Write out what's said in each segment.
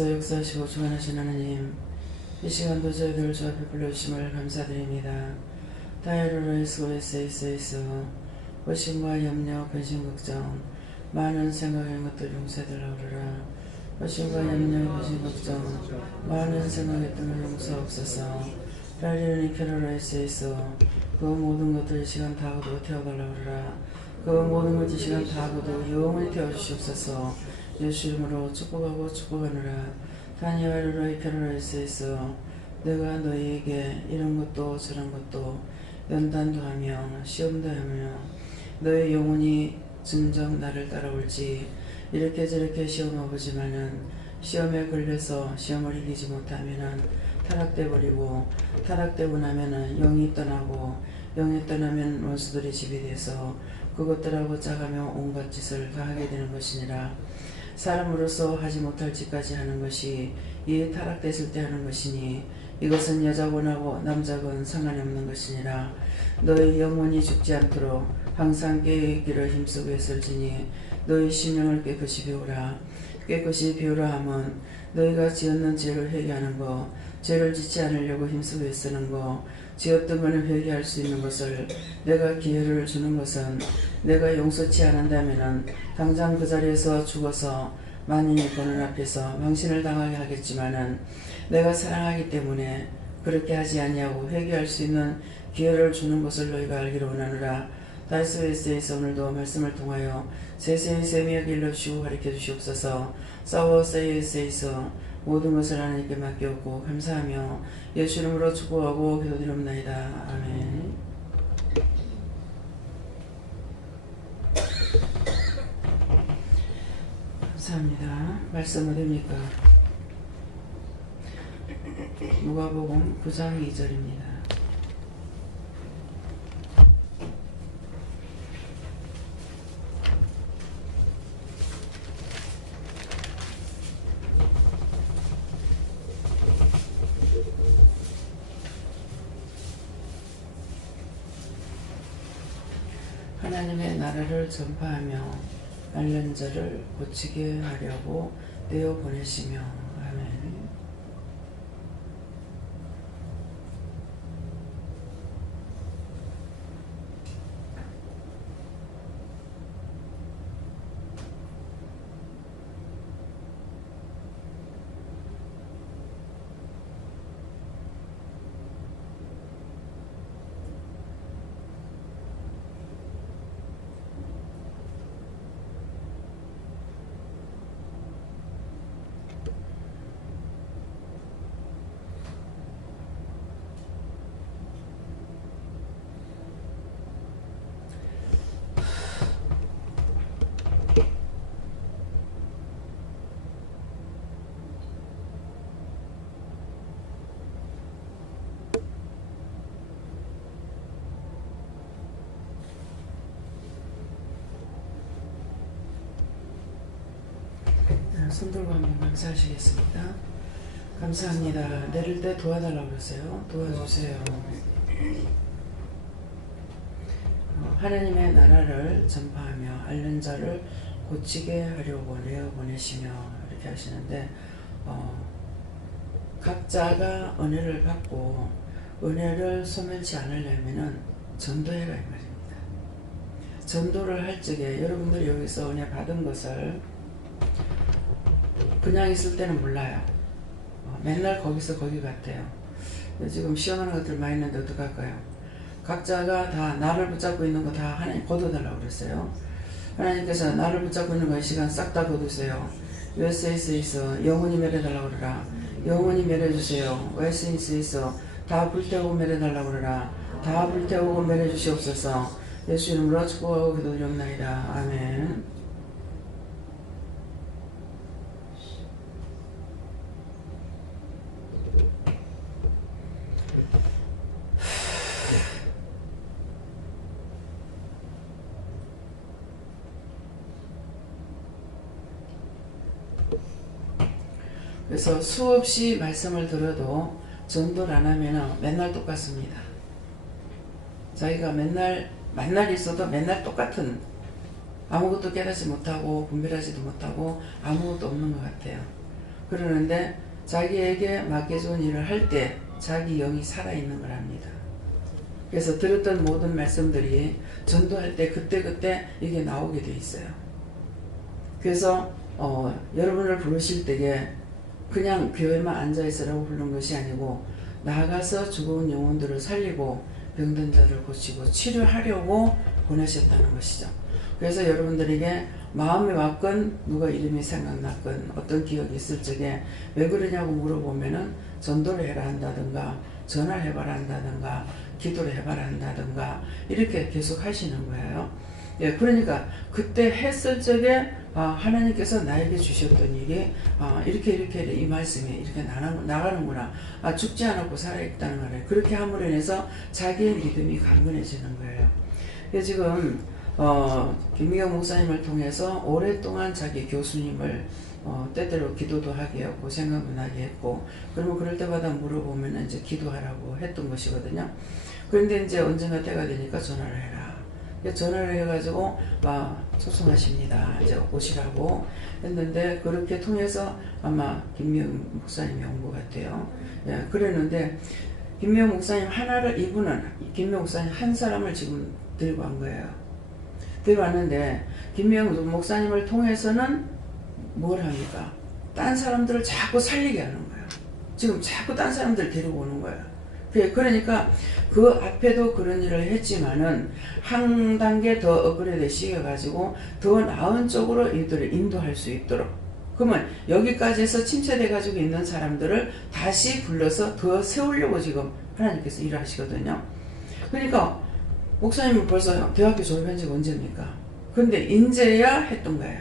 역사하시고 주관하신 하나님, 이 시간도 저희들 주 앞에 불러주심을 감사드립니다. 다이로로이스 오에스에이스에서 의심과 염려, 근심, 걱정, 많은 생각의 것들 용서해달라 그러라. 의심과 염려, 근심, 걱정, 많은 생각의 것들 용서옵소서. 라리오니 캐로라이스에서 그 모든 것들 이 시간 다 거두어 태워달라 그러라. 그 모든 것이 시간 다 거두어 영원히 태워주시옵소서. 예수 이름으로 축복하고 축복하느라. 다니엘로이 캐로라이스에서 내가 너희에게 이런 것도 저런 것도 연단도 하며 시험도 하며 너희 영혼이 점점 나를 따라올지 이렇게 저렇게 시험해보지만은 시험에 걸려서 시험을 이기지 못하면은 타락돼 버리고 타락되고 나면은 영이 떠나고 영이 떠나면 원수들이 집이 돼서 그것들하고 짜가며 온갖 짓을 다 하게 되는 것이니라. 사람으로서 하지 못할 짓까지 하는 것이 이 타락됐을 때 하는 것이니 이것은 여자곤하고 남자곤 상관이 없는 것이니라. 너희 영혼이 죽지 않도록 항상 깨어있기를 힘쓰고 했을지니 너희 심령을 깨끗이 비우라. 깨끗이 비우라 함은 너희가 지었는 죄를 회개하는 것, 죄를 짓지 않으려고 힘쓰고 애쓰는 것, 지었던 것을 회개할 수 있는 것을 내가 기회를 주는 것은 내가 용서치 않는다면 당장 그 자리에서 죽어서 만인이 보는 앞에서 망신을 당하게 하겠지만은 내가 사랑하기 때문에 그렇게 하지 아니하고 회개할 수 있는 기회를 주는 것을 너희가 알기를 원하노라. 다이스웨스에서 오늘도 말씀을 통하여 세세히 세미하게 일러주시고 가르쳐주시옵소서. 사워세이스에서 모든 것을 하나님께 맡겼고 감사하며 예수 이름으로 축복하고 기도드립나이다. 아멘. 감사합니다. 말씀 어디입니까? 누가복음 9장 2절입니다. 하나님의 나라를 전파하며 앓는 자를 고치게 하려고 내어 보내시며. 아멘. 손들고 한번 감사하시겠습니다. 감사합니다. 내릴 때 도와달라고 그러세요. 도와주세요. 하나님의 나라를 전파하며 앓는 자를 고치게 하려고 내어 보내시며 이렇게 하시는데 각자가 은혜를 받고 은혜를 소멸치 않으려면은 전도해라 이 말입니다. 전도를 할 적에 여러분들이 여기서 은혜 받은 것을 그냥 있을 때는 몰라요. 맨날 거기서 거기 같아요. 지금 시험하는 것들 많이 있는데 어떡할까요? 각자가 다 나를 붙잡고 있는 거 다 하나님 거둬달라고 그랬어요. 하나님께서 나를 붙잡고 있는 거 이 시간 싹 다 거두세요. USA에서 영원히 멸해달라고 그러라. 영원히 멸해주세요. OSA에서 다 불태우고 멸해달라고 그러라. 다 불태우고 멸해주시옵소서. 예수 이름으로 축복하고 기도드립나이다. 아멘. 그래서 수없이 말씀을 들어도 전도를 안 하면 맨날 똑같습니다. 자기가 맨날 있어도 맨날 똑같은 아무것도 깨닫지 못하고 분별하지도 못하고 아무것도 없는 것 같아요. 그러는데 자기에게 맡겨준 일을 할 때 자기 영이 살아있는 걸 합니다. 그래서 들었던 모든 말씀들이 전도할 때 그때그때 이게 나오게 돼 있어요. 그래서 여러분을 부르실 때에 그냥 교회만 앉아있으라고 부른 것이 아니고 나가서 죽은 영혼들을 살리고 병든 자를 고치고 치료하려고 보내셨다는 것이죠. 그래서 여러분들에게 마음이 왔건 누가 이름이 생각났건 어떤 기억이 있을 적에 왜 그러냐고 물어보면은 전도를 해라 한다든가 전화를 해봐라 한다든가 기도를 해봐라 한다든가 이렇게 계속 하시는 거예요. 예, 그러니까 그때 했을 적에 하나님께서 나에게 주셨던 일이 이렇게 이 말씀이 이렇게 나가는구나. 죽지 않았고 살아있다는 거예요. 그렇게 함으로 인해서 자기의 믿음이 강건해지는 거예요. 그래서 지금 김미경 목사님을 통해서 오랫동안 자기 교수님을 때때로 기도도 하게 했고 생각도 나게 했고 그러면 그럴 때마다 물어보면 이제 기도하라고 했던 것이거든요. 그런데 이제 언젠가 때가 되니까 전화를 해라. 전화를 해가지고 초청하십니다. 이제 오시라고 했는데 그렇게 통해서 아마 김미영 목사님이 온 것 같아요. 예, 그랬는데 김미영 목사님 김미영 목사님 한 사람을 지금 들고 간 거예요. 들고 왔는데 김미영 목사님을 통해서는 뭘 합니까? 딴 사람들을 자꾸 살리게 하는 거예요. 지금 자꾸 딴 사람들 데리고 오는 거예요. 그러니까 그 앞에도 그런 일을 했지만은 한 단계 더 업그레이드 시켜가지고 더 나은 쪽으로 이들을 인도할 수 있도록 그러면 여기까지 해서 침체돼가지고 있는 사람들을 다시 불러서 더 세우려고 지금 하나님께서 일하시거든요. 그러니까 목사님은 벌써 대학교 졸업한 지가 언제입니까? 근데 인제야 했던 거예요.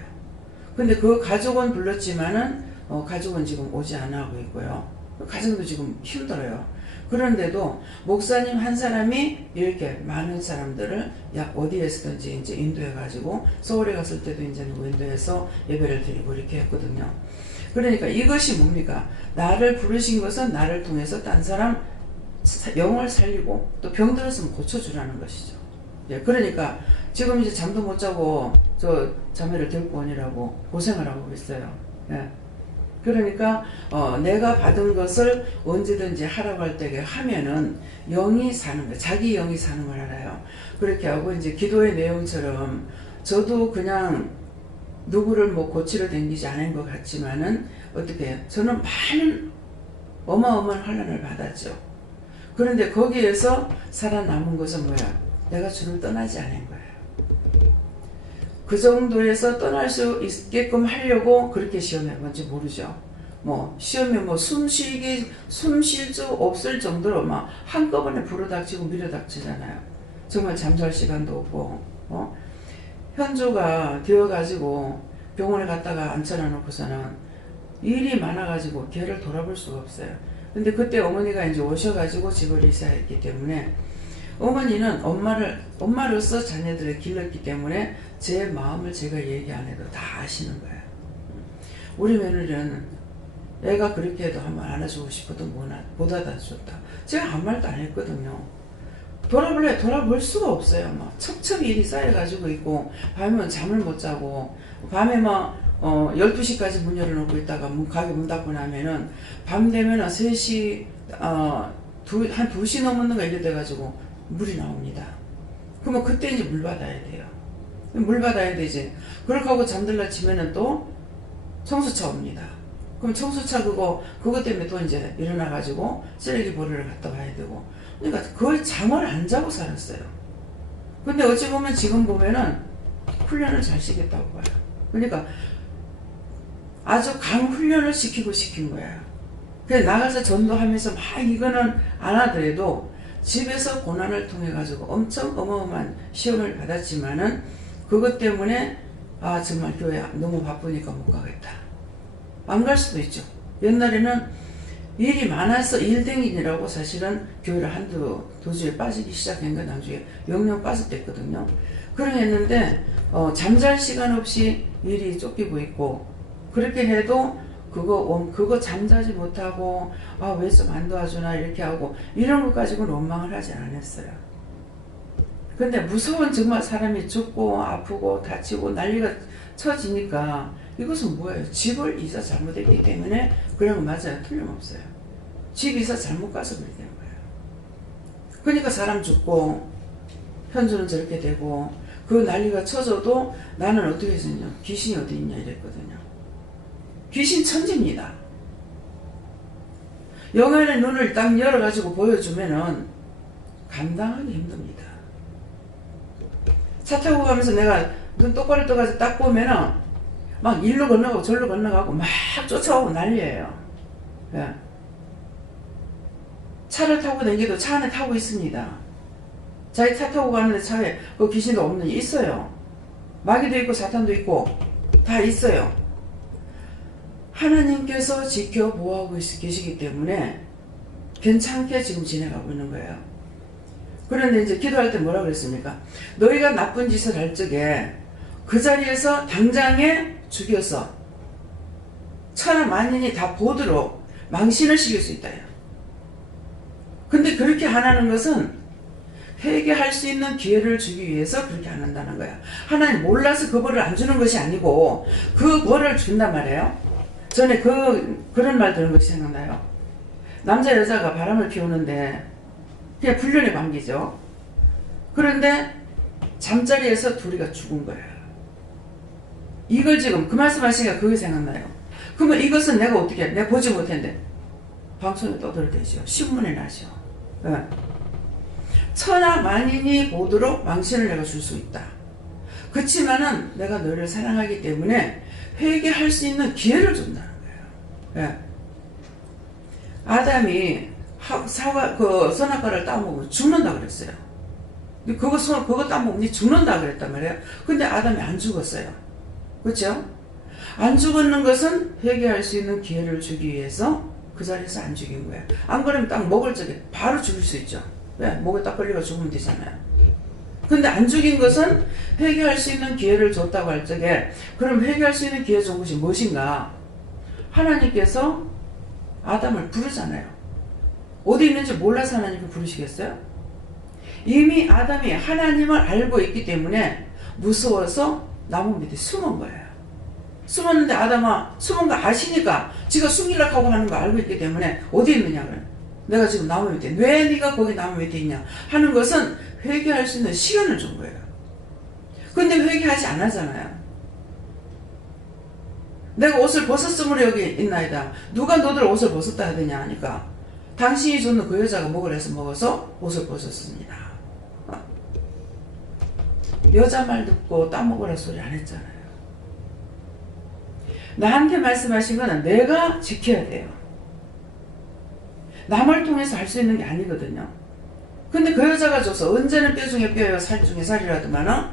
근데 그 가족은 불렀지만은 가족은 지금 오지 않아 하고 있고요. 가정도 지금 힘들어요. 그런데도 목사님 한 사람이 이렇게 많은 사람들을 어디에서든지 이제 인도해가지고 서울에 갔을 때도 이제 인도해서 예배를 드리고 이렇게 했거든요. 그러니까 이것이 뭡니까? 나를 부르신 것은 나를 통해서 딴 사람 영을 살리고 또 병들었으면 고쳐주라는 것이죠. 예, 그러니까 지금 이제 잠도 못 자고 저 자매를 데리고 오니라고 고생을 하고 있어요. 예. 그러니까 내가 받은 것을 언제든지 하라고 할 때 하면은 영이 사는 거예요. 자기 영이 사는 걸 알아요. 그렇게 하고 이제 기도의 내용처럼 저도 그냥 누구를 고치러 다니지 않은 것 같지만은 어떻게 저는 많은 어마어마한 환난을 받았죠. 그런데 거기에서 살아남은 것은 뭐야? 내가 주를 떠나지 않은 거예요. 그 정도에서 떠날 수 있게끔 하려고 그렇게 시험해 본지 모르죠. 시험에 숨 쉴 수 없을 정도로 한꺼번에 불어닥치고 밀어닥치잖아요. 정말 잠잘 시간도 없고, 현조가 되어가지고 병원에 갔다가 앉혀놔 놓고서는 일이 많아가지고 걔를 돌아볼 수가 없어요. 근데 그때 어머니가 이제 오셔가지고 집을 이사했기 때문에 어머니는 엄마로서 자녀들을 길렀기 때문에 제 마음을 제가 얘기 안 해도 다 아시는 거예요. 우리 며느리는 애가 그렇게 해도 한번 안아주고 싶어도 못 안아줬다. 제가 아무 말도 안 했거든요. 돌아볼 수가 없어요. 척척 일이 쌓여가지고 있고, 밤에는 잠을 못 자고, 밤에 12시까지 문 열어놓고 있다가 가게 문 닫고 나면은, 밤 되면은 3시, 한 2시 넘었는가 이래 돼가지고 물이 나옵니다. 그러면 그때 이제 물 받아야 돼요. 물 받아야 되지. 그렇게 하고 잠들라 치면은 또 청소차 옵니다. 그럼 청소차 그거 때문에 또 이제 일어나가지고 쓰레기 버리러 갔다 와야 되고. 그러니까 거의 잠을 안 자고 살았어요. 근데 어찌 보면 지금 보면은 훈련을 잘 시켰다고 봐요. 그러니까 아주 강훈련을 시킨 거예요. 그래서 나가서 전도하면서 이거는 안 하더라도 집에서 고난을 통해 가지고 엄청 어마어마한 시험을 받았지만은 그것 때문에 정말 교회 너무 바쁘니까 못 가겠다. 안 갈 수도 있죠. 옛날에는 일이 많아서 일댕이라고 사실은 교회를 두 주에 빠지기 시작한 건 나중에 영영 빠졌댔거든요. 그러했는데 잠잘 시간 없이 일이 쫓기고 있고 그렇게 해도 그거 잠자지 못하고 왜 좀 안 도와주나 이렇게 하고 이런 것 가지고는 원망을 하지 않았어요. 근데 무서운 정말 사람이 죽고 아프고 다치고 난리가 쳐지니까 이것은 뭐예요? 집을 이사 잘못했기 때문에 그런 거 맞아요. 틀림없어요. 집 이사 잘못 가서 그렇게 되는 거예요. 그러니까 사람 죽고 현주는 저렇게 되고 그 난리가 쳐져도 나는 어떻게 했었냐? 귀신이 어디 있냐 이랬거든요. 귀신 천지입니다. 영혼의 눈을 딱 열어가지고 보여주면은 감당하기 힘듭니다. 차 타고 가면서 내가 눈 똑바로 떠가지고 딱 보면은 막 일로 건너가고 절로 건너가고 막 쫓아오고 난리예요. 예. 차를 타고 다니기도 차 안에 타고 있습니다. 자기 차 타고 가는데 차에 그 귀신도 없는 게 있어요. 마귀도 있고 사탄도 있고 다 있어요. 하나님께서 지켜 보호하고 계시기 때문에 괜찮게 지금 지내가고 있는 거예요. 그런데 이제 기도할 때 뭐라 그랬습니까? 너희가 나쁜 짓을 할 적에 그 자리에서 당장에 죽여서 천하 만인이 다 보도록 망신을 시킬 수 있다요. 근데 그렇게 안 하는 것은 회개할 수 있는 기회를 주기 위해서 그렇게 안 한다는 거야. 하나님 몰라서 그 벌을 안 주는 것이 아니고 그 벌을 준단 말이에요. 전에 그런 말 들은 것이 생각나요. 남자 여자가 바람을 피우는데 그냥 불륜의 관계죠. 그런데 잠자리에서 둘이가 죽은 거예요. 이걸 지금 그 말씀하시니까 그게 생각나요. 그러면 이것은 내가 어떻게 해? 내가 보지 못했는데 방송에 떠들어대죠. 신문에 나죠. 네. 천하 만인이 보도록 망신을 내가 줄 수 있다. 그렇지만은 내가 너를 사랑하기 때문에 회개할 수 있는 기회를 준다는 거예요. 네. 아담이 선악과를 따먹으면 죽는다 그랬어요. 그거 따먹으면 니 죽는다 그랬단 말이에요. 근데 아담이 안 죽었어요. 그렇죠? 안 죽었는 것은 회개할 수 있는 기회를 주기 위해서 그 자리에서 안 죽인 거예요. 안 그러면 딱 먹을 적에 바로 죽일 수 있죠. 왜? 목에 딱 걸리고 죽으면 되잖아요. 근데 안 죽인 것은 회개할 수 있는 기회를 줬다고 할 적에 그럼 회개할 수 있는 기회 준 것이 무엇인가? 하나님께서 아담을 부르잖아요. 어디 있는지 몰라서 하나님을 부르시겠어요? 이미 아담이 하나님을 알고 있기 때문에 무서워서 나무 밑에 숨은 거예요. 숨었는데 아담아 숨은 거 아시니까 지가 숨기려고 하고 하는 거 알고 있기 때문에 어디 있느냐 그래. 내가 지금 나무 밑에 왜 네가 거기 나무 밑에 있냐 하는 것은 회개할 수 있는 시간을 준 거예요. 근데 회개하지 않았잖아요. 내가 옷을 벗었으므로 여기 있나이다. 누가 너들 옷을 벗었다 하더냐 하니까 당신이 줬는 그 여자가 먹으라 해서 먹어서 옷을 벗었습니다. 여자 말 듣고 따먹으라 소리 안 했잖아요. 나한테 말씀하신 거는 내가 지켜야 돼요. 남을 통해서 할 수 있는 게 아니거든요. 근데 그 여자가 줘서 언제는 뼈 중에 뼈요 살 중에 살이라더만은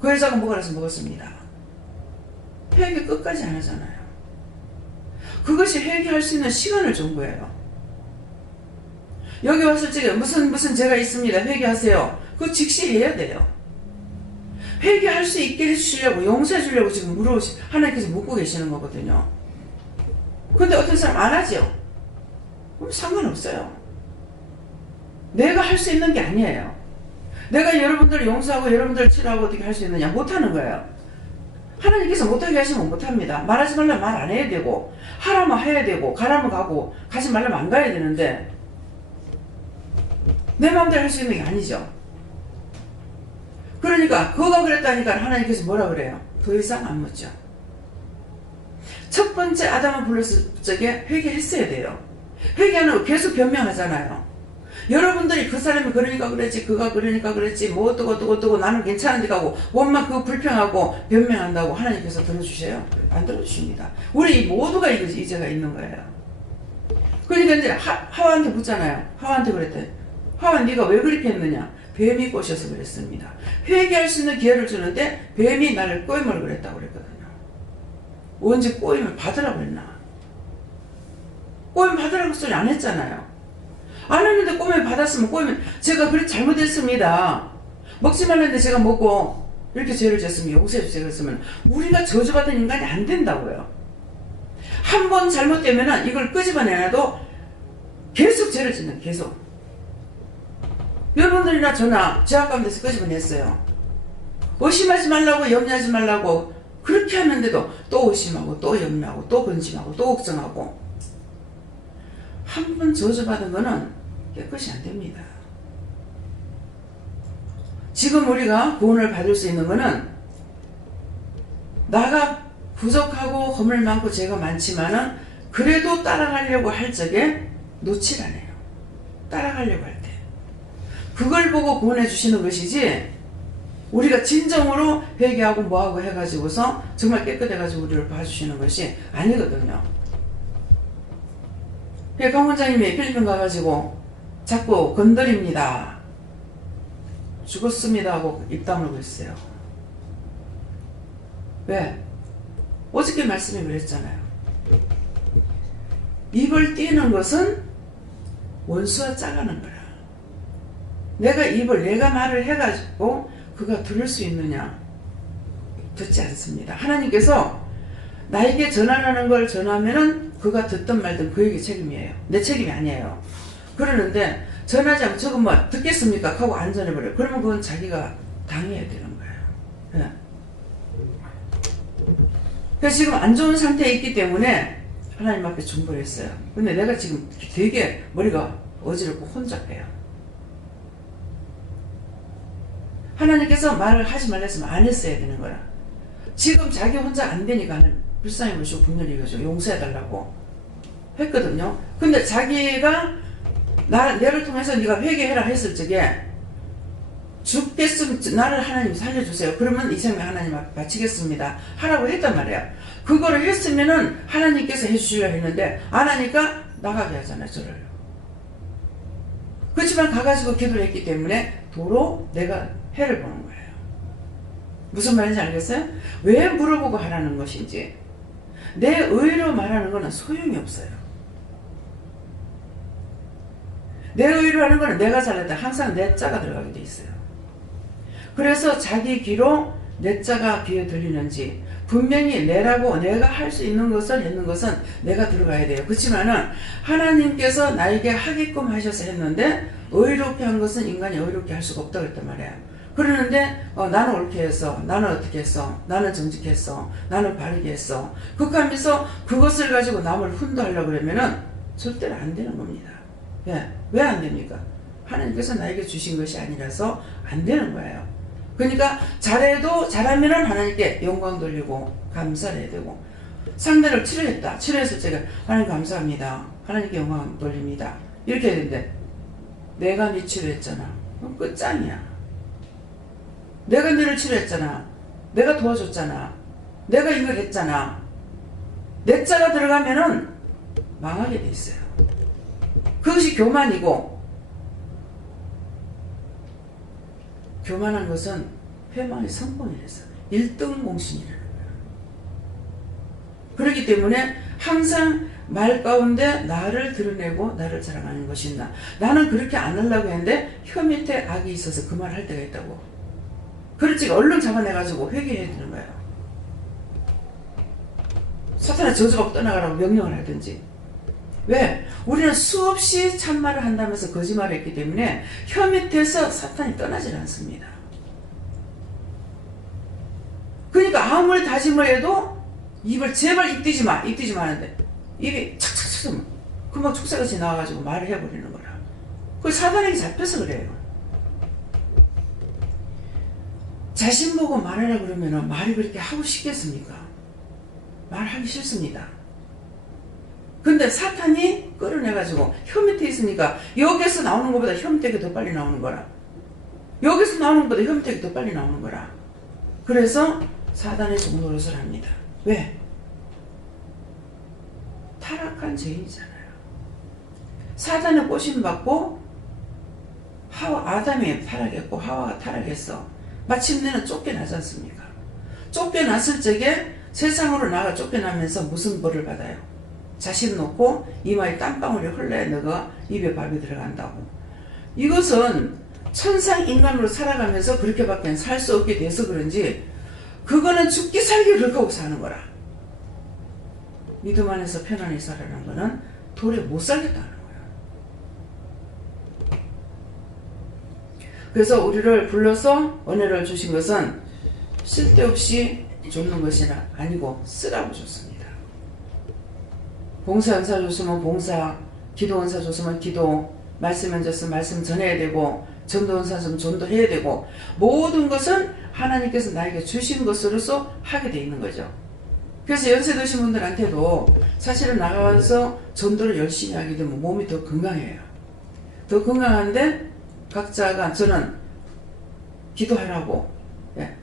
그 여자가 먹으라 해서 먹었습니다. 회개 끝까지 안 하잖아요. 그것이 회개할 수 있는 시간을 준 거예요. 여기 왔을 적에 무슨 죄가 있습니다. 회개하세요. 그거 즉시 해야 돼요. 회개할 수 있게 해주시려고 용서해 주려고 지금 하나님께서 묻고 계시는 거거든요. 근데 어떤 사람 안 하죠? 그럼 상관없어요. 내가 할 수 있는 게 아니에요. 내가 여러분들을 용서하고 여러분들을 치료하고 어떻게 할 수 있느냐? 못하는 거예요. 하나님께서 못하게 하시면 못합니다. 말하지 말라면 말 안 해야 되고 하라면 해야 되고 가라면 가고 가지 말라면 안 가야 되는데 내 마음대로 할 수 있는 게 아니죠. 그러니까 그거가 그랬다니까 하나님께서 뭐라 그래요? 더 이상 안 묻죠. 첫 번째 아담을 불렀을 적에 회개했어야 돼요. 회개하는 거 계속 변명하잖아요. 여러분들이 그 사람이 그러니까 그랬지 그가 그러니까 그랬지 뭐 어떠고 나는 괜찮은데 가고 원만 그거 불평하고 변명한다고 하나님께서 들어주세요? 안 들어주십니다. 우리 모두가 이 죄가 있는 거예요. 그러니까 이제 하와한테 묻잖아요. 하와한테 그랬대. 하와 네가 왜 그렇게 했느냐? 뱀이 꼬셔서 그랬습니다. 회개할 수 있는 기회를 주는데 뱀이 나를 꼬임을 그랬다고 그랬거든요. 언제 꼬임을 받으라고 했나? 꼬임 받으라고 소리 안 했잖아요. 안 했는데 꼬임을 받았으면 꼬임을 제가 그래 잘못했습니다. 먹지 말랬는데 제가 먹고 이렇게 죄를 졌으면 용서해 주세요 그랬으면 우리가 저주받은 인간이 안 된다고요. 한 번 잘못되면 이걸 끄집어내놔도 계속 죄를 짓는 계속. 몇 번들이나 전화 제약 가운데서 끄집어냈어요. 의심하지 말라고, 염려하지 말라고 그렇게 하는데도 또 의심하고 또 염려하고 또 근심하고 또 걱정하고. 한 번 저주받은 거는 깨끗이 안 됩니다. 지금 우리가 구원을 받을 수 있는 거는 나가 부족하고 허물 많고 죄가 많지만은 그래도 따라가려고 할 적에 놓칠 안 해요. 따라가려고 할 때. 그걸 보고 구원해 주시는 것이지, 우리가 진정으로 회개하고 뭐하고 해가지고서 정말 깨끗해가지고 우리를 봐주시는 것이 아니거든요. 강 원장님이 필리핀 가가지고 자꾸 건드립니다. 죽었습니다 하고 입 다물고 있어요. 왜? 어저께 말씀이 그랬잖아요. 입을 띄는 것은 원수와 짜가는 거라. 내가 말을 해가지고 그가 들을 수 있느냐? 듣지 않습니다. 하나님께서 나에게 전하라는 걸 전하면은 그가 듣든 말든 그에게 책임이에요. 내 책임이 아니에요. 그러는데 전하지 않고 저거 뭐 듣겠습니까? 하고 안 전해버려요. 그러면 그건 자기가 당해야 되는 거예요. 네. 그래서 지금 안 좋은 상태에 있기 때문에 하나님 앞에 중보를 했어요. 근데 내가 지금 되게 머리가 어지럽고 혼잡해요. 하나님께서 말을 하지 말랬으면 안 했어야 되는 거라. 지금 자기 혼자 안 되니까 불쌍히 모시고 분열이 이거죠. 용서해달라고 했거든요. 근데 자기가 내를 통해서 네가 회개해라 했을 적에 죽겠으면 나를 하나님 살려주세요. 그러면 이 생명 하나님 앞에 바치겠습니다 하라고 했단 말이에요. 그거를 했으면은 하나님께서 해주시려 했는데 안 하니까 나가게 하잖아요. 저를. 그렇지만 가가지고 기도를 했기 때문에 도로 내가 해를 보는 거예요. 무슨 말인지 알겠어요? 왜 물어보고 하라는 것인지. 내 의로 말하는 거는 소용이 없어요. 내 의로 하는 거는 내가 잘했다. 항상 내 자가 들어가게 돼 있어요. 그래서 자기 귀로 내 자가 귀에 들리는지 분명히 내라고 내가 할 수 있는 것을 했는 것은 내가 들어가야 돼요. 그렇지만은 하나님께서 나에게 하게끔 하셔서 했는데 의롭게 한 것은 인간이 의롭게 할 수가 없다고 했단 말이에요. 그러는데 나는 옳게 했어. 나는 어떻게 했어. 나는 정직했어. 나는 바르게 했어. 그렇게 하면서 그것을 가지고 남을 훈도하려고 그러면은 절대로 안 되는 겁니다. 왜 안 됩니까? 하나님께서 나에게 주신 것이 아니라서 안 되는 거예요. 그러니까 잘하면은 하나님께 영광 돌리고 감사를 해야 되고, 상대를 치료했다. 치료했을 때 하나님 감사합니다. 하나님께 영광 돌립니다. 이렇게 해야 되는데 내가 네 치료했잖아. 그럼 끝장이야. 내가 너를 치료했잖아. 내가 도와줬잖아. 내가 이걸 했잖아. 내 자가 들어가면은 망하게 돼 있어요. 그것이 교만이고, 교만한 것은 회망의 성공이라서 1등 공신이라는 거예요. 그렇기 때문에 항상 말 가운데 나를 드러내고 나를 자랑하는 것이나, 나는 그렇게 안 하려고 했는데 혀 밑에 악이 있어서 그 말을 할 때가 있다고. 그렇지, 얼른 잡아내가지고 회개해야 되는 거예요. 사탄의 저주가 떠나가라고 명령을 하든지. 왜? 우리는 수없이 참말을 한다면서 거짓말을 했기 때문에 혀 밑에서 사탄이 떠나질 않습니다. 그러니까 아무리 다짐을 해도 입을 제발 입 띄지 마 하는데 입이 착착착 금방 축사같이 나와가지고 말을 해버리는 거라. 그 사단에게 잡혀서 그래요. 자신 보고 말하라 그러면 말이 그렇게 하고 싶겠습니까? 말하기 싫습니다. 근데 사탄이 끌어내가지고 혀 밑에 있으니까 여기서 나오는 것보다 혀 밑에 더 빨리 나오는 거라. 여기서 나오는 것보다 혀 밑에 더 빨리 나오는 거라. 그래서 사단의 종노릇을 합니다. 왜? 타락한 죄인이잖아요. 사단의 꼬심받고 아담이 타락했고 하와가 타락했어. 마침내는 쫓겨나지 않습니까? 쫓겨났을 적에 세상으로 나가 쫓겨나면서 무슨 벌을 받아요? 자신 놓고 이마에 땀방울이 흘러내가 입에 밥이 들어간다고. 이것은 천상 인간으로 살아가면서 그렇게밖에 살 수 없게 돼서 그런지, 그거는 죽기 살기 그렇게 사는 거라. 믿음 안에서 편안히 살아가는 거는 도리어 못 살겠다는 거야. 그래서 우리를 불러서 은혜를 주신 것은 쓸데없이 줬는 것이 아니고 쓰라고 줬습니다. 봉사 은사 줬으면 봉사, 기도 은사 줬으면 기도, 말씀 줬으면 말씀 전해야 되고, 전도 은사 줬으면 전도해야 되고, 모든 것은 하나님께서 나에게 주신 것으로서 하게 돼 있는 거죠. 그래서 연세 드신 분들한테도 사실은 나가서 전도를 열심히 하게 되면 몸이 더 건강해요. 더 건강한데 각자가 저는 기도하라고, 예.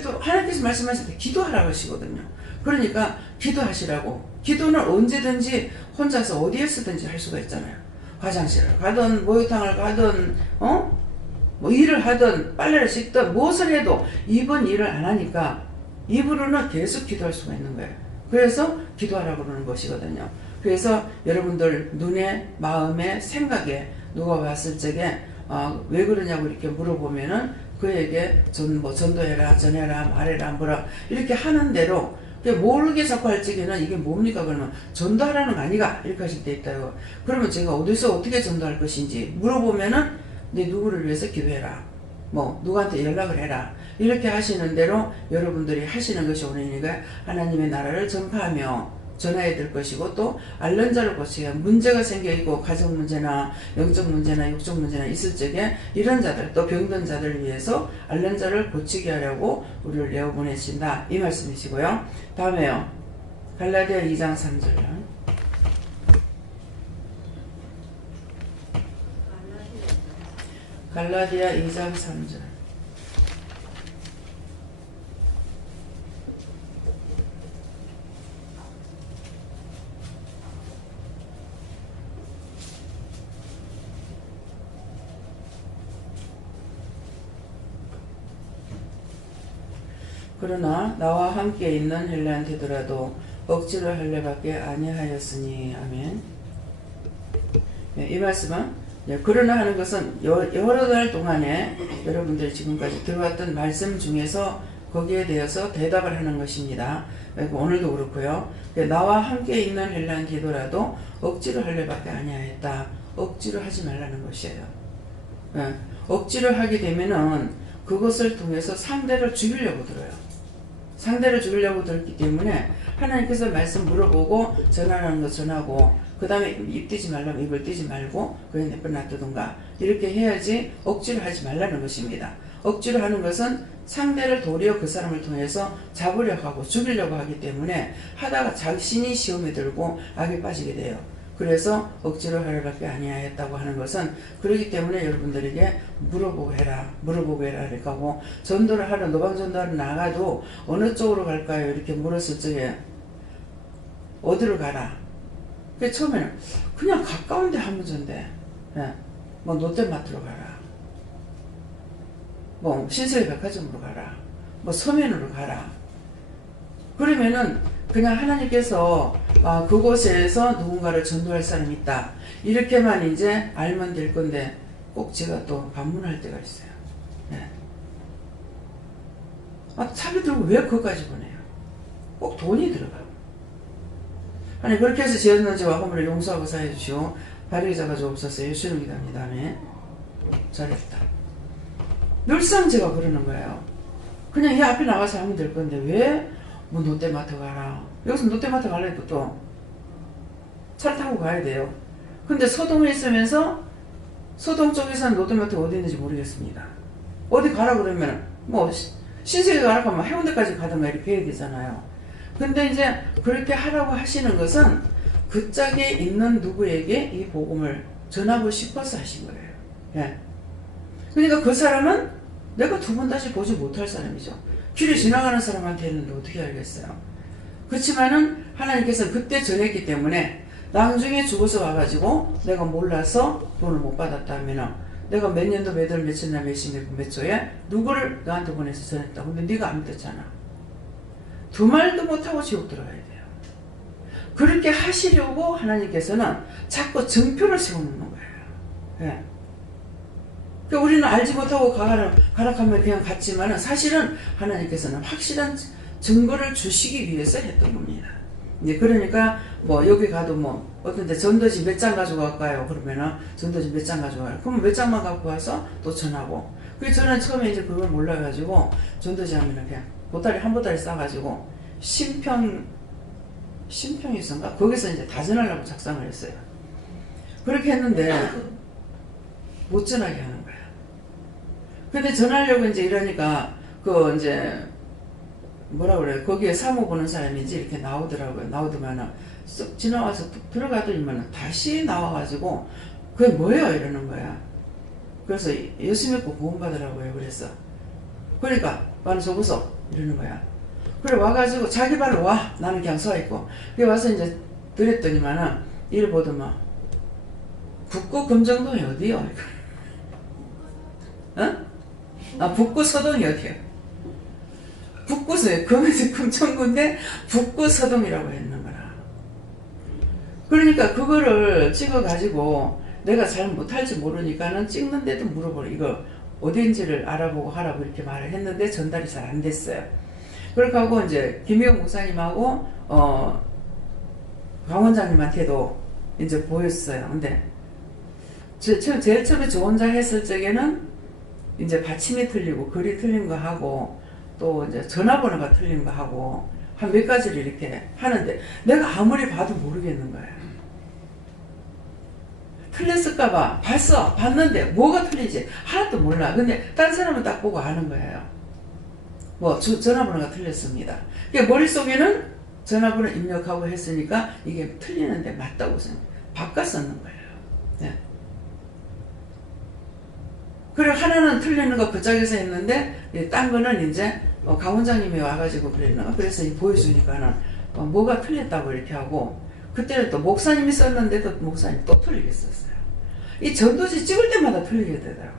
또 하나님께서 말씀하실 때 기도하라고 하시거든요. 그러니까 기도하시라고. 기도는 언제든지 혼자서 어디에서든지 할 수가 있잖아요. 화장실을 가든 목욕탕을 가든 뭐 일을 하든 빨래를 씻든 무엇을 해도 입은 일을 안 하니까 입으로는 계속 기도할 수가 있는 거예요. 그래서 기도하라고 그러는 것이거든요. 그래서 여러분들 눈에, 마음에, 생각에 누가 왔을 적에 왜 그러냐고 이렇게 물어보면은 그에게 전도해라, 전해라, 말해라, 뭐라 이렇게 하는 대로 모르게 자꾸 할 적에는 이게 뭡니까? 그러면 전도하라는 거 아니가? 이렇게 하실 때 있다요. 그러면 제가 어디서 어떻게 전도할 것인지 물어보면은 내 누구를 위해서 기도해라. 뭐 누구한테 연락을 해라. 이렇게 하시는 대로 여러분들이 하시는 것이 오늘이니까 하나님의 나라를 전파하며 전해야 될 것이고 또 앓는 자를 고치게 문제가 생겨있고 가정 문제나 영적 문제나 육적 문제나 있을 적에 이런 자들 또 병든 자들을 위해서 앓는 자를 고치게 하려고 우리를 내어보내신다 이 말씀이시고요. 다음에요. 갈라디아 2장 3절 갈라디아 2장 3절 그러나 나와 함께 있는 헬라한테더라도 억지로 할례밖에 아니하였으니 아멘. 네, 이 말씀은 그러나 하는 것은 여러 달 동안에 여러분들이 지금까지 들어왔던 말씀 중에서 거기에 대해서 대답을 하는 것입니다. 오늘도 그렇고요. 나와 함께 있는 헬라한테더라도 억지로 할례밖에 아니하였다. 억지로 하지 말라는 것이에요. 네, 억지로 하게 되면은 그것을 통해서 상대를 죽이려고 들어요. 상대를 죽이려고 들었기 때문에 하나님께서 말씀 물어보고 전하라는 거 전하고 그 다음에 입 띄지 말라면 입을 띄지 말고 그냥 내버려놔두든가 이렇게 해야지 억지로 하지 말라는 것입니다. 억지로 하는 것은 상대를 도리어 그 사람을 통해서 잡으려고 하고 죽이려고 하기 때문에 하다가 자신이 시험에 들고 악에 빠지게 돼요. 그래서 억지로 하려밖에 아니하였다고 하는 것은 그렇기 때문에 여러분들에게 물어보고 해라 이렇게 하고 전도를 하러 노방전도하러 나가도 어느 쪽으로 갈까요? 이렇게 물었을 적에 어디로 가라? 그 처음에는 그냥 가까운 데 하면 전데 뭐 롯데마트로 가라 뭐 신세계 백화점으로 가라 뭐 서면으로 가라 그러면은 그냥 하나님께서 그곳에서 누군가를 전도할 사람이 있다. 이렇게만 이제 알면 될 건데 꼭 제가 또 반문할 때가 있어요. 네. 차비 들고 왜 그것까지 보내요? 꼭 돈이 들어가고. 아니 그렇게 해서 지었는 죄와 허물을 용서하고 사해 주시오. 발의자가 주옵소서. 예수님 기도합니다. 아멘. 잘했다. 늘상 제가 그러는 거예요. 그냥 이 앞에 나가서 하면 될 건데 왜 뭐 롯데마트 가라. 여기서 롯데마트 가려도 또 차를 타고 가야 돼요. 근데 서동에 있으면서 서동 쪽에서는 롯데마트 어디 있는지 모르겠습니다. 어디 가라 그러면 뭐 신세계 가라 하면 해운대까지 가든가 이렇게 해야 되잖아요. 근데 이제 그렇게 하라고 하시는 것은 그 짝에 있는 누구에게 이 복음을 전하고 싶어서 하신 거예요. 예. 그러니까 그 사람은 내가 두 번 다시 보지 못할 사람이죠. 길을 지나가는 사람한테 했는데 어떻게 알겠어요. 그렇지만은 하나님께서 그때 전했기 때문에 나중에 죽어서 와가지고 내가 몰라서 돈을 못 받았다 하면은 내가 몇 년도 몇 월 며칠 날 몇 초에 누구를 너한테 보내서 전했다. 근데 네가 안 믿었잖아. 두 말도 못하고 지옥 들어가야 돼요. 그렇게 하시려고 하나님께서는 자꾸 증표를 세워놓는 거예요. 네. 그러니까 우리는 알지 못하고 가락하면 그냥 갔지만은 사실은 하나님께서는 확실한 증거를 주시기 위해서 했던 겁니다. 이제 그러니까 뭐 여기 가도 뭐 어떤데 전도지 몇 장 가지고 갈까요? 그러면은 전도지 몇 장 가지고 가요. 그러면 몇 장만 갖고 와서 또 전하고 그래서 저는 처음에 이제 그걸 몰라가지고 전도지 하면은 그냥 보따리 한 보따리 싸가지고 신평에서인가 거기서 이제 다 전하려고 작성을 했어요. 그렇게 했는데 못 전하게 하는 거야. 근데 전하려고 이제 이러니까 그 이제 뭐라 그래요? 거기에 사무 보는 사람인지 이렇게 나오더라고요. 나오더만은 쓱 지나와서 들어가더니만 다시 나와가지고 그게 뭐예요? 이러는 거야. 그래서 예수 믿고 구원받으라고요. 그래서 그러니까 나는 저보소 이러는 거야. 그래 와가지고 자기 발로 와. 나는 그냥 서있고 그래 와서 이제 드렸더니만은 일 보더만 북구 금정동이 어디요? 어? 아 북구 서동이 어디요? 북구서요. 금천구인데 북구 서동이라고 했는 거라. 그러니까 그거를 찍어가지고 내가 잘 못할지 모르니까는 찍는데도 물어보래. 이거 어딘지를 알아보고 하라고 이렇게 말을 했는데 전달이 잘 안 됐어요. 그렇게 하고 이제 김희영 목사님하고 강 원장님한테도 이제 보였어요. 근데 제일 처음에 저 혼자 했을 적에는 이제 받침이 틀리고 글이 틀린 거 하고 또 이제 전화번호가 틀린 거 하고 한 몇 가지를 이렇게 하는데 내가 아무리 봐도 모르겠는 거야. 틀렸을까봐 봤는데 뭐가 틀리지 하나도 몰라. 근데 다른 사람은 딱 보고 아는 거예요. 뭐 전화번호가 틀렸습니다. 그러니까 머릿속에는 전화번호 입력하고 했으니까 이게 틀리는데 맞다고 바꿨었는 거예요. 네. 그리고 하나는 틀리는 거 그 짝에서 했는데 딴 거는 이제 강 원장님이 와가지고 그래서 보여주니까는 뭐가 틀렸다고 이렇게 하고 그때는 또 목사님이 썼는데도 목사님이 또 틀리게 썼어요. 이 전도지 찍을 때마다 틀리게 되더라고.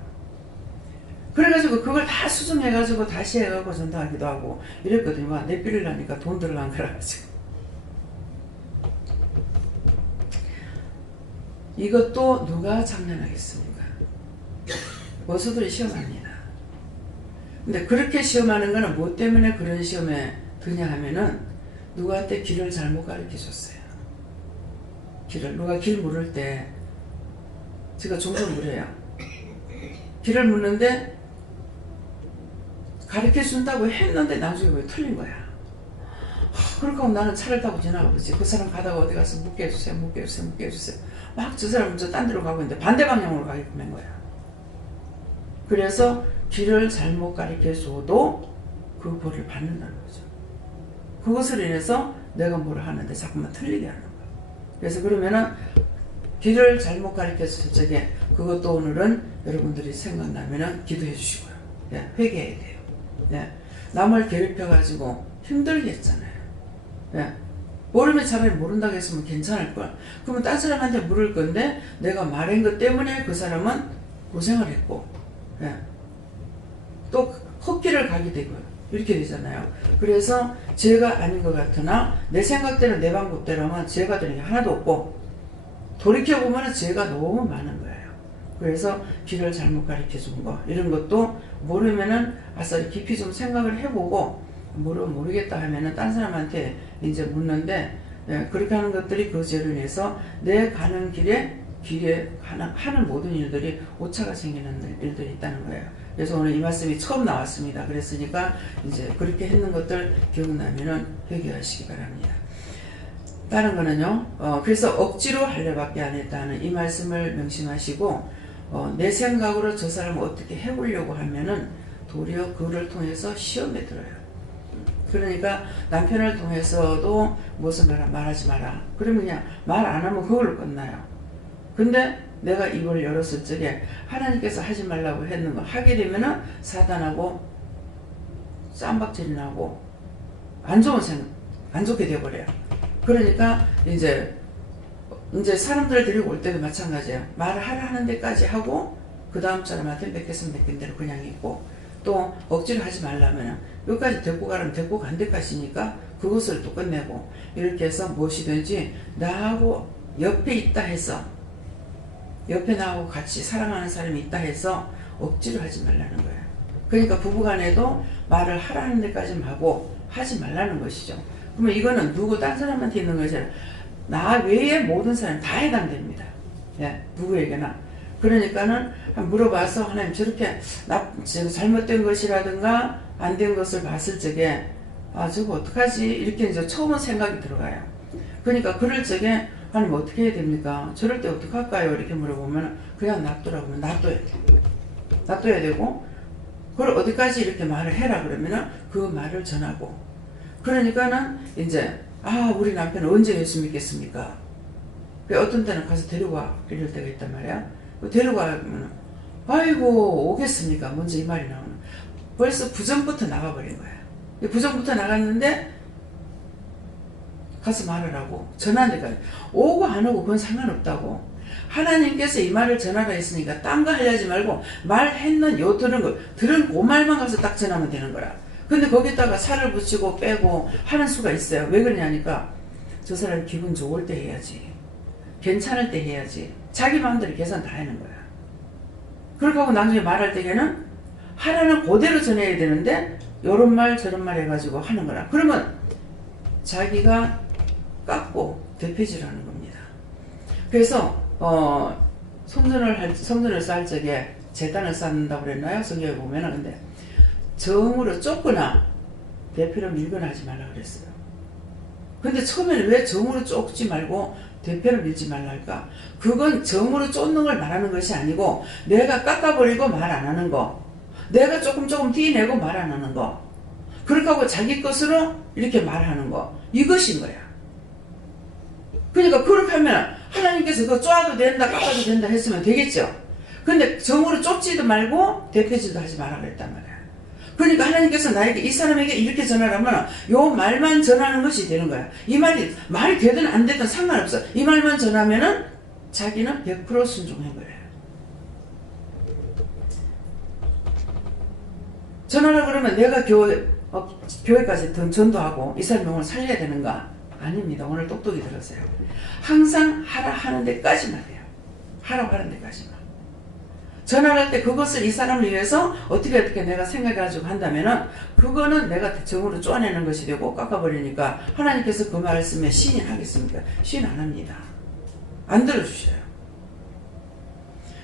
그래가지고 그걸 다 수정해가지고 다시 해가지고 전도하기도 하고 이랬거든요. 내 빌리려니까 돈 들어간 거라가지고. 이것도 누가 장난하겠습니까? 모수들이 시험합니다. 근데 그렇게 시험하는 거는 뭐 때문에 그런 시험에 드냐 하면은 누구한테 길을 잘못 가르쳐 줬어요. 누가 길 물을 때 제가 종종 물어요. 길을 묻는데 가르쳐 준다고 했는데 나중에 왜 틀린 거야. 그렇게 하고 나는 차를 타고 지나가고 있지. 그 사람 가다가 어디 가서 묻게 해주세요. 막 저 사람은 저 딴 데로 가고 있는데 반대 방향으로 가게끔 한 거야. 그래서 길을 잘못 가르쳐 줘도 그 벌을 받는다는 거죠. 그것을 인해서 내가 뭘 하는데 자꾸만 틀리게 하는 거야. 그래서 그러면은 길을 잘못 가르쳐줄 적에 그것도 오늘은 여러분들이 생각나면은 기도해 주시고요. 예, 회개해야 돼요. 예, 남을 괴롭혀가지고 힘들게 했잖아요. 예, 모르면 차라리 모른다고 했으면 괜찮을 걸. 그러면 딴 사람한테 물을 건데 내가 말한 것 때문에 그 사람은 고생을 했고, 예, 또 헛길을 가게 되고요. 이렇게 되잖아요. 그래서 죄가 아닌 것 같으나 내 생각대로 내 방법대로만 죄가 되는 게 하나도 없고 돌이켜보면 죄가 너무 많은 거예요. 그래서 길을 잘못 가르쳐 준 거 이런 것도 모르면은 아싸리 깊이 좀 생각을 해보고 모르겠다 하면은 딴 사람한테 이제 묻는데, 예, 그렇게 하는 것들이 그 죄로 인해서 내 가는 길에 하는 모든 일들이 오차가 생기는 일들이 있다는 거예요. 그래서 오늘 이 말씀이 처음 나왔습니다. 그랬으니까 이제 그렇게 했는 것들 기억나면은 회개하시기 바랍니다. 다른 거는요, 그래서 억지로 하려밖에 안 했다는 이 말씀을 명심하시고, 내 생각으로 저 사람을 어떻게 해보려고 하면은 도리어 그를 통해서 시험에 들어요. 그러니까 남편을 통해서도 무슨 말하지 마라. 그러면 그냥 말 안 하면 그걸로 끝나요. 근데 내가 입을 열었을 적에 하나님께서 하지 말라고 했는 거 하게 되면은 사단하고 쌈박질이 나고 안 좋게 되어버려요. 그러니까 이제 사람들을 데리고 올 때도 마찬가지예요. 말을 하는 데까지 하고 그 다음 사람한테 맺겠으면 맺긴 대로 그냥 있고, 또 억지로 하지 말라면 여기까지 데리고 가라면 데리고 간 데까지니까 그것을 또 끝내고, 이렇게 해서 무엇이든지 나하고 옆에 있다 해서 옆에 나하고 같이 사랑하는 사람이 있다 해서 억지로 하지 말라는 거예요. 그러니까 부부간에도 말을 하라는 데까지만 하고 하지 말라는 것이죠. 그러면 이거는 딴 사람한테 있는 것이 아니라 나 외에 모든 사람 다 해당됩니다. 예, 누구에게나. 그러니까는 물어봐서 하나님 저렇게 잘못된 것이라든가 안 된 것을 봤을 적에 저거 어떡하지? 이렇게 이제 처음은 생각이 들어가요. 그러니까 그럴 적에 하나님 어떻게 해야 됩니까? 저럴 때 어떡할까요? 이렇게 물어보면 그냥 놔두라고 하면 놔둬야 돼. 놔둬야 되고 그걸 어디까지 이렇게 말을 해라 그러면은 그 말을 전하고 그러니까는 이제 우리 남편은 언제 예수 믿겠습니까? 어떤 때는 가서 데려와 이럴 때가 있단 말이야. 데려가면 아이고 오겠습니까? 먼저 이 말이 나오는 벌써 부정부터 나가버린 거야. 부정부터 나갔는데 가서 말하라고 전하니까 오고 안 오고 그건 상관없다고. 하나님께서 이 말을 전하라 했으니까 딴 거 하려지 말고 말했는 요 들은 그 말만 가서 딱 전하면 되는 거야. 근데 거기다가 살을 붙이고 빼고 하는 수가 있어요. 왜 그러냐니까 저 사람이 기분 좋을 때 해야지, 괜찮을 때 해야지, 자기 마음대로 계산 다 하는 거야. 그렇게 하고 나중에 말할 때에는 하라는 그대로 전해야 되는데 요런 말 저런 말 해가지고 하는 거라. 그러면 자기가 깎고 대패질하는 겁니다. 그래서 성전을 쌓을 적에 제단을 쌓는다고 그랬나요? 성경에 보면은. 근데 정으로 쫓거나 대패로 밀거나 하지 말라 그랬어요. 근데 처음에는 왜 정으로 쫓지 말고 대패를 밀지 말라 할까? 그건 정으로 쫓는 걸 말하는 것이 아니고 내가 깎아버리고 말 안 하는 거, 내가 조금 띄내고 말 안 하는 거, 그렇게 하고 자기 것으로 이렇게 말하는 거, 이것인 거야. 그러니까 그렇게 하면 하나님께서 그거 쪼아도 된다 깎아도 된다 했으면 되겠죠. 근데 정으로 쫓지도 말고 대패질도 하지 마라 그랬단 말이야. 그러니까 하나님께서 나에게 이 사람에게 이렇게 전하라면 요 말만 전하는 것이 되는 거야. 이 말이 되든 안 되든 상관없어. 이 말만 전하면은 자기는 100% 순종한 거예요. 전하라 그러면 내가 교회까지 전도하고 이 사람 영혼을 살려야 되는가? 아닙니다. 오늘 똑똑히 들었어요. 항상 하라 하는 데까지만 해요. 하라고 하는 데까지만. 전화할 때 그것을 이 사람을 위해서 어떻게 내가 생각해가지고 한다면은 그거는 내가 정으로 쪼아내는 것이 되고 깎아버리니까 하나님께서 그 말씀에 시인하겠습니까? 시인 안 합니다. 안 들어주셔요.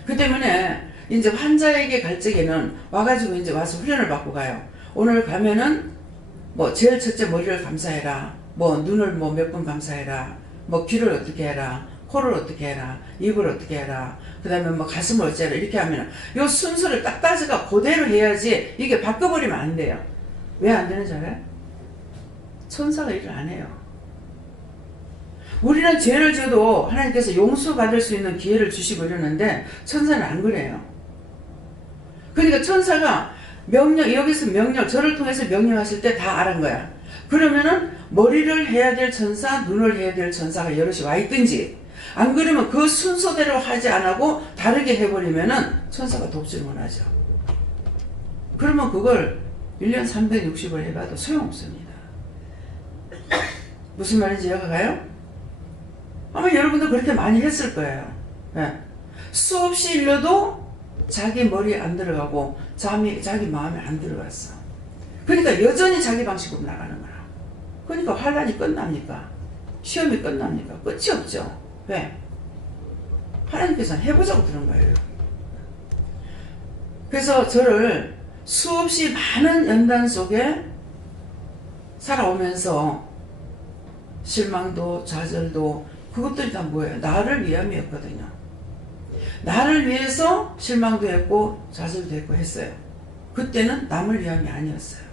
그 때문에 이제 환자에게 갈 적에는 와가지고 이제 와서 훈련을 받고 가요. 오늘 가면은 제일 첫째 머리를 감사해라. 눈을 몇 번 감사해라. 귀를 어떻게 해라. 코를 어떻게 해라. 입을 어떻게 해라. 그 다음에 가슴을 어찌해라. 이렇게 하면 요 순서를 딱 따져가 그대로 해야지 이게 바꿔버리면 안 돼요. 왜 안 되는지 알아요? 천사가 일을 안 해요. 우리는 죄를 져도 하나님께서 용서받을 수 있는 기회를 주시고 이러는데 천사는 안 그래요. 그러니까 천사가 여기서 저를 통해서 명령하실 때 다 알은 거야. 그러면은 머리를 해야 될 천사, 눈을 해야 될 천사가 여럿이 와 있든지, 안 그러면 그 순서대로 하지 않고 다르게 해버리면은 천사가 돕지를 못하죠. 그러면 그걸 1년 360을 해봐도 소용없습니다. 무슨 말인지 이해가 가요? 아마 여러분도 그렇게 많이 했을 거예요. 네. 수없이 일러도 자기 머리에 안 들어가고 자기 마음에 안 들어갔어. 그러니까 여전히 자기 방식으로 나가는 거야. 그러니까 환란이 끝납니까? 시험이 끝납니까? 끝이 없죠. 왜? 하나님께서는 해보자고 그런 거예요. 그래서 저를 수없이 많은 연단 속에 살아오면서 실망도 좌절도 그것들이 다 뭐예요? 나를 위함이었거든요. 나를 위해서 실망도 했고 좌절도 했고 했어요. 그때는 남을 위함이 아니었어요.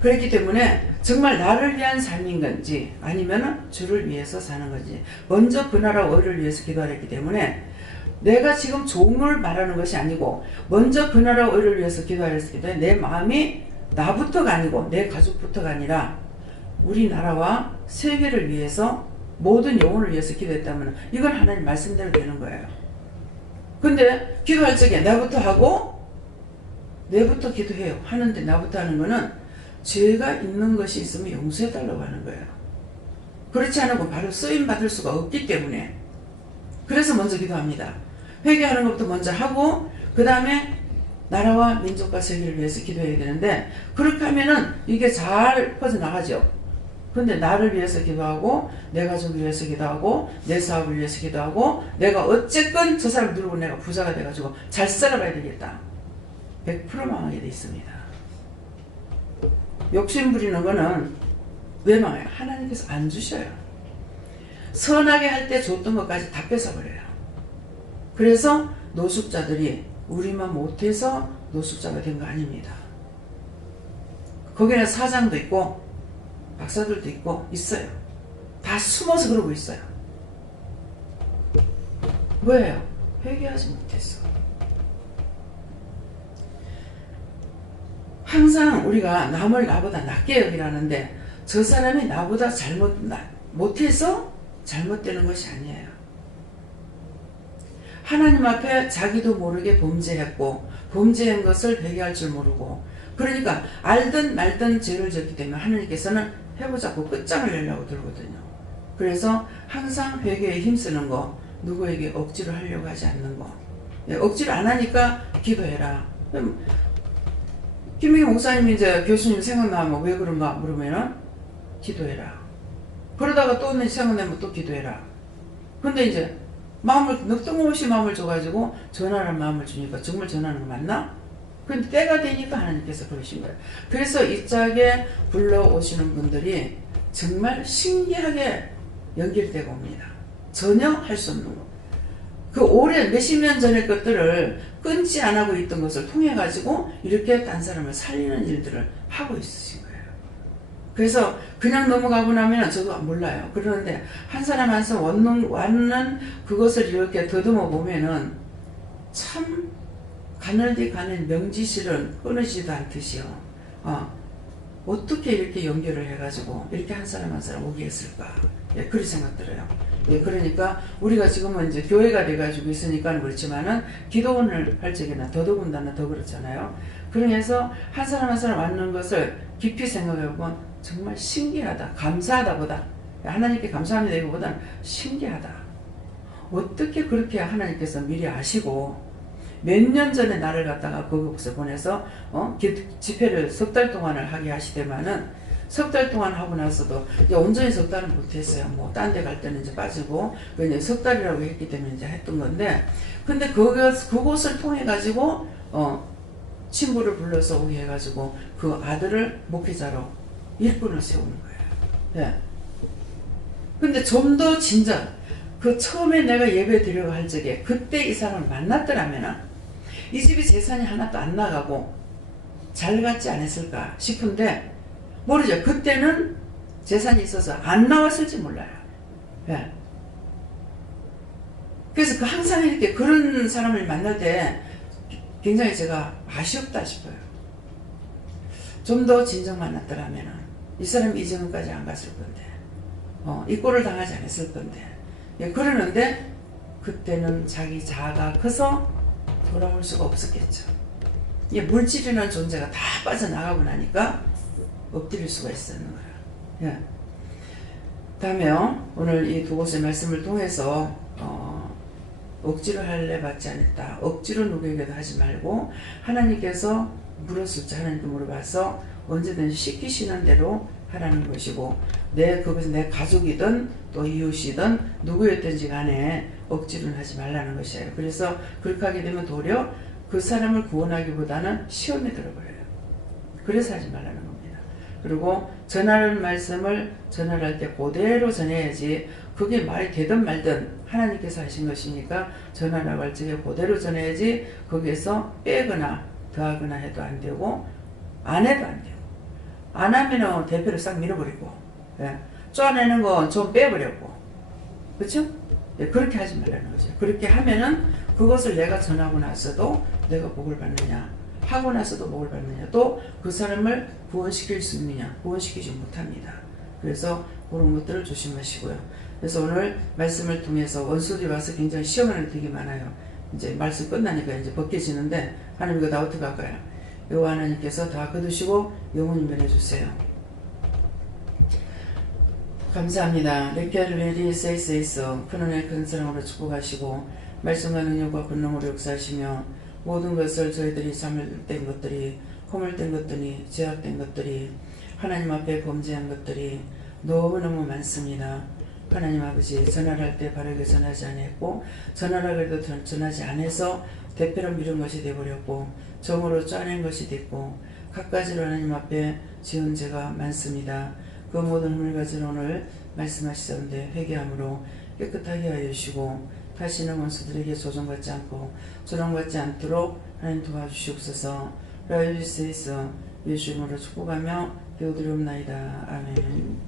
그렇기 때문에 정말 나를 위한 삶인 건지 아니면 주를 위해서 사는 건지 먼저 그 나라 의를 위해서 기도하랬기 때문에 내가 지금 종을 말하는 것이 아니고 먼저 그 나라 의를 위해서 기도하였기 때문에 내 마음이 나부터가 아니고 내 가족부터가 아니라 우리나라와 세계를 위해서 모든 영혼을 위해서 기도했다면 이건 하나님 말씀대로 되는 거예요. 근데 기도할 적에 나부터 하고 내부터 기도해요. 하는데 나부터 하는 거는 죄가 있는 것이 있으면 용서해달라고 하는 거예요. 그렇지 않으면 바로 쓰임받을 수가 없기 때문에 그래서 먼저 기도합니다. 회개하는 것부터 먼저 하고 그 다음에 나라와 민족과 세계를 위해서 기도해야 되는데 그렇게 하면은 이게 잘 퍼져나가죠. 근데 나를 위해서 기도하고 내 가족을 위해서 기도하고 내 사업을 위해서 기도하고 내가 어쨌건 저 사람 누르고 내가 부자가 돼가지고 잘 살아봐야 되겠다. 100% 망하게 돼 있습니다. 욕심 부리는 거는 왜 망해요? 하나님께서 안 주셔요. 선하게 할 때 줬던 것까지 다 뺏어버려요. 그래서 노숙자들이 우리만 못해서 노숙자가 된 거 아닙니다. 거기는 사장도 있고 박사들도 있고 있어요. 다 숨어서 그러고 있어요. 왜요? 회개하지 못했어. 항상 우리가 남을 나보다 낮게 여기라는데 저 사람이 나보다 못해서 잘못되는 것이 아니에요. 하나님 앞에 자기도 모르게 범죄했고 범죄한 것을 회개할 줄 모르고 그러니까 알든 말든 죄를 졌기 때문에 하나님께서는 해보자고 끝장을 내려고 들거든요. 그래서 항상 회개에 힘쓰는 거 누구에게 억지로 하려고 하지 않는 거 억지로 안 하니까 기도해라. 김민경 목사님이 이제 교수님 생각나면 왜 그런가 물으면은 기도해라. 그러다가 또 생각나면 또 기도해라. 근데 이제 마음을 넉동없이 마음을 줘가지고 전하는 마음을 주니까 정말 전하는 거 맞나? 근데 때가 되니까 하나님께서 그러신 거예요. 그래서 이 짝에 불러오시는 분들이 정말 신기하게 연결되고 옵니다. 전혀 할 수 없는 거. 그 오래 몇십 년 전의 것들을 끊지 안 하고 있던 것을 통해 가지고 이렇게 딴 사람을 살리는 일들을 하고 있으신 거예요. 그래서 그냥 넘어가고 나면 저도 몰라요. 그러는데 한 사람 한 사람 왔는 그것을 이렇게 더듬어 보면은 참 가늘디 가는 명지실은 끊어지도 않듯이요. 어떻게 이렇게 연결을 해가지고 이렇게 한 사람 한 사람 오게 했을까? 예, 그런 생각 들어요. 예, 그러니까 우리가 지금은 이제 교회가 돼가지고 있으니까 그렇지만은 기도원을 할 적에는 더더군다나 더 그렇잖아요. 그래서 한 사람 한 사람 왔는 것을 깊이 생각해보면 정말 신기하다. 감사하다보다 하나님께 감사합니다 이거보다는 신기하다. 어떻게 그렇게 하나님께서 미리 아시고 몇 년 전에 나를 갖다가 거기서 보내서 집회를 석 달 동안을 하게 하시더만은 석 달 동안 하고 나서도 이제 온전히 석 달은 못했어요. 뭐 딴 데 갈 때는 이제 빠지고 이제 석 달이라고 했기 때문에 이제 했던 건데 근데 그곳을 통해 가지고 친구를 불러서 오게 해가지고 그 아들을 목회자로 일꾼을 세우는 거예요. 네. 근데 좀 더 진짜 그 처음에 내가 예배 드리려고 할 적에 그때 이 사람을 만났더라면 이 집이 재산이 하나도 안 나가고 잘 갔지 않았을까 싶은데 모르죠. 그때는 재산이 있어서 안 나왔을지 몰라요. 네. 그래서 항상 이렇게 그런 사람을 만날 때 굉장히 제가 아쉬웠다 싶어요. 좀 더 진정 만났더라면 이 사람이 이 정도까지 안 갔을 건데 이 꼴을 당하지 않았을 건데 예, 그러는데 그때는 자기 자아가 커서 돌아올 수가 없었겠죠. 예, 물질이라는 존재가 다 빠져나가고 나니까 엎드릴 수가 있었는 거예요. 예. 다음에요. 오늘 이 두 곳의 말씀을 통해서 억지로 할래 받지 않았다. 억지로 누구에게도 하지 말고 하나님께서 물었을 때 하나님께 물어봐서 언제든지 시키시는 대로 하라는 것이고 그것은 내 가족이든 또 이웃이든 누구였든지 간에 억지로는 하지 말라는 것이에요. 그래서 그렇게 하게 되면 도리어 그 사람을 구원하기보다는 시험에 들어버려요. 그래서 하지 말라는 겁니다. 그리고 전하는 말씀을 전하를 할 때 그대로 전해야지 그게 말이 되든 말든 하나님께서 하신 것이니까 전하라고 할 적에 그대로 전해야지 거기에서 빼거나 더하거나 해도 안 되고 안 해도 안 되고 안 하면은 대표를 싹 밀어버리고 예. 쪼아내는 건 좀 빼버렸고 그렇죠? 예, 그렇게 하지 말라는 거죠. 그렇게 하면은 그것을 내가 전하고 나서도 내가 복을 받느냐 하고 나서도 복을 받느냐 또 그 사람을 구원시킬 수 있느냐 구원시키지 못합니다. 그래서 그런 것들을 조심하시고요. 그래서 오늘 말씀을 통해서 원수들이 와서 굉장히 시험하는 게 되게 많아요. 이제 말씀 끝나니까 이제 벗겨지는데 하나님 이거 다 어떻게 할까요? 여호와 하나님께서 다 거두시고 영원히 면해주세요. 감사합니다. 레케르레리 세이세이서 큰 은혜 큰 사랑으로 축복하시고 말씀과 능력과 권능으로 역사하시며 모든 것을 저희들이 잘못된 것들이 허물된 것들이 제약된 것들이 하나님 앞에 범죄한 것들이 너무너무 많습니다. 하나님 아버지, 전화를 할 때 바르게 전하지 않았고, 전화를 그래도 전하지 않아서 대표로 미룬 것이 되어버렸고, 정으로 짜낸 것이 됐고, 갖가지로 하나님 앞에 지은 죄가 많습니다. 그 모든 힘을 가지고 오늘 말씀하시던데 회개함으로 깨끗하게 하여 주시고, 다시는 원수들에게 조종받지 않고 조롱받지 않도록 하나님 도와주시옵소서. 라이브스에서 예수 이름으로 축복하며 기도드리옵나이다. 아멘.